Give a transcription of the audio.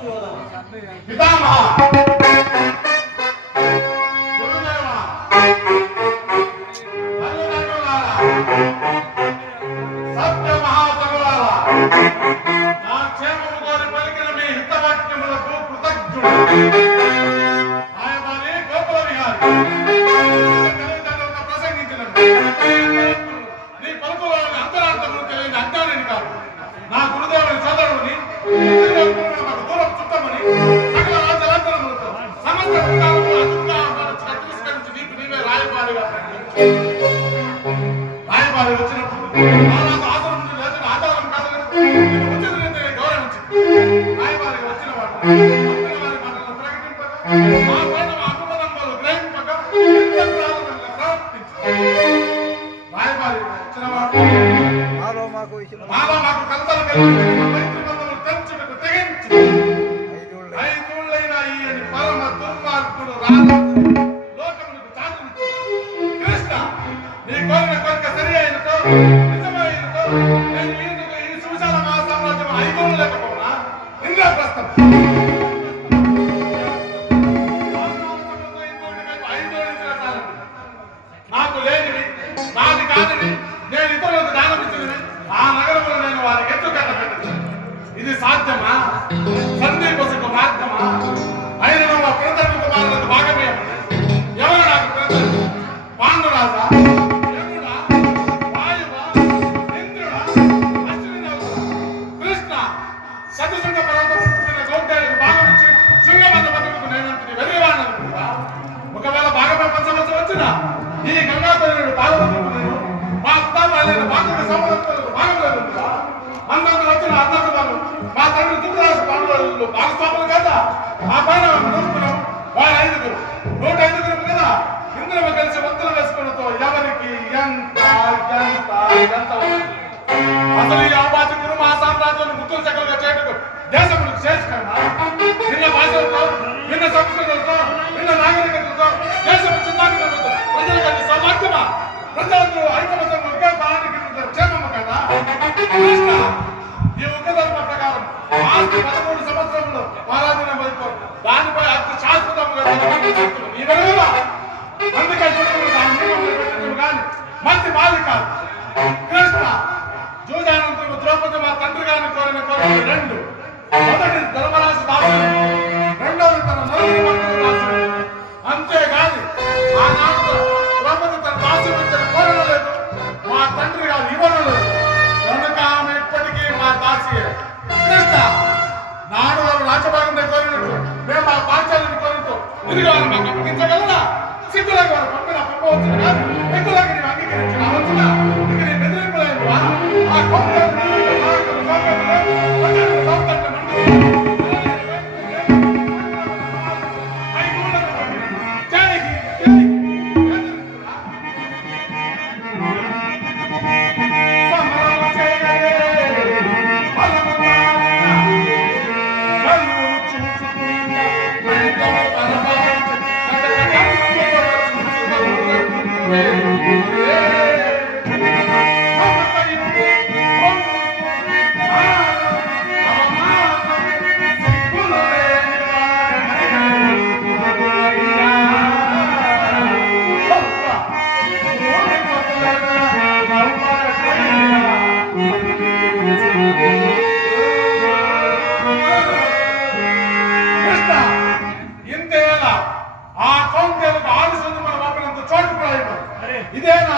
పితామహ సత్య మహాతరులారా, నా క్షేమము కోరి పలికిన మీ హితవాక్యములకు కృతజ్ఞుడు. ఆయవారి గోకుల విహారి ప్రసంగించినను నీ పలుకులోని అంతరార్థమును తెలియని అజ్ఞానిని కాదు. నా గురుదేవుని సోదరుని దూరం చుట్టమని సకల రాజ్యాలంతరములతో సమస్త కాలము అదుపుగా తిరస్కరించి నీకు నీవే రాయబారిగా రాయబారి వచ్చినప్పుడు ఆసనం నుండి లేచిన ఆధారం కాదు ఉచిత రీతిని గౌరవించి రాయబారి వచ్చిన వాడు వారి మాటలను ప్రకటింపక ఆ పైన అభిమతంలో గ్రహింపక ప్రవర్తించి రాయబారి వచ్చిన వాడు మాలో మాకు కలతలు తెంచుటకు తెగించి 5 ఏళ్ళైనా ఈయన పరమ దుర్మార్గుడు లోకములకు చాటునిచ్చు. కృష్ణ, నీ కోరిన కోరిక సరి అయినతో నిజమైనతో నేను ఈ సువిశాల మహాసామ్రాజ్యం 5 ఏళ్ళు లేకపోనా ఇంద్రప్రస్థం 5 ఏళ్ళు నాకు లేనివి నాది కానివి నేను ఇతరులకు దానమిచ్చినవి ఆ నగరంలో నేను వారికి ఎత్తు కట్టబెట్టచ్చు. ఇది సాధ్యమా? సందీపసుకు మార్గమా? అయిన మా ప్రతర్మ కుమారులకు భాగమేమని ఎవరు నాకు ప్రతర్మ? పాండురాజా, యముడా, వాయువా, ఇంద్రుడా, అశ్విని కృష్ణ, సతుశృంగ పర్వతం పుట్టిన గౌడ్యాలకు భాగమిచ్చి శృంగబంధ బతుకు నేనంతని వెర్రివాడనుకుంటా. ఒకవేళ భాగమే పంచమత్సరం వచ్చినా ఈ గంగాధరుడు భాగవతుడు మా కుటుంబాలైన భాగవత సంపదలకు భాగంగా అందరూ వచ్చిన అన్నదాలు మా తండ్రి దుర్రాజు పాండవులు భాగస్వాములు కదా. ఆ పైన నూరుకున్నాం వారు 5 105 కదా. ఇందులో కలిసి వంతులు వేసుకోవడంతో ఎవరికి ఎంత ఎంత ఎంత అసలు ఈ ఆబాధికులు మా సామ్రాజ్యాన్ని ముత్తులు చక్కలుగా చేయటకు దేశములకు చేసుకున్నా నిన్న భాషలతో నిన్న సంస్కృతులతో నిన్న నాగరికతలతో దేశం చిన్నాగినతో ప్రజలకు సౌభాగ్యమా? ప్రజలందరూ ఐకమత్యం ఒకే ప్రాణానికి క్షేమము కదా. కృష్ణ, ఈ ఉగ్రధర్మ ప్రకారం ఆస్తి 13 సంవత్సరంలో ఆరాధన వైపు దానిపై అతి శాశ్వతంగా నీవెలా అందుకే పెట్టడం కానీ మంచి మాలి కాదు. కృష్ణ, జూజానంతరం ద్రౌపది మా తండ్రి గారిని కోరిన కోరిక 2. మొదటి ధర్మరాజు దాసుడు, రెండవది తన నలుగురు మంత్రులు దాసుడు. అంతేగాని ఆనాడు ద్రౌపది తన దాసు విద్యను కోరలేదు, మా తండ్రి గారు ఇవ్వలేదు. కనుక ఆమె ఇప్పటికీ మా దాసియే. కృష్ణ, నాడు వారు రాజభాగంలో కోరినట్టు మేము ఆ పాంచాలను కోరినట్టు తిరిగి వారు మాకు అప్పగించగలరా? సిద్ధులకు వారు పంపవచ్చును కాదు. ఎక్కువగా నీవు అంగీకరించి రావచ్చునా? ఇక నీ బెదిరింపులేనువా? ఆ కోపం ఇదే నా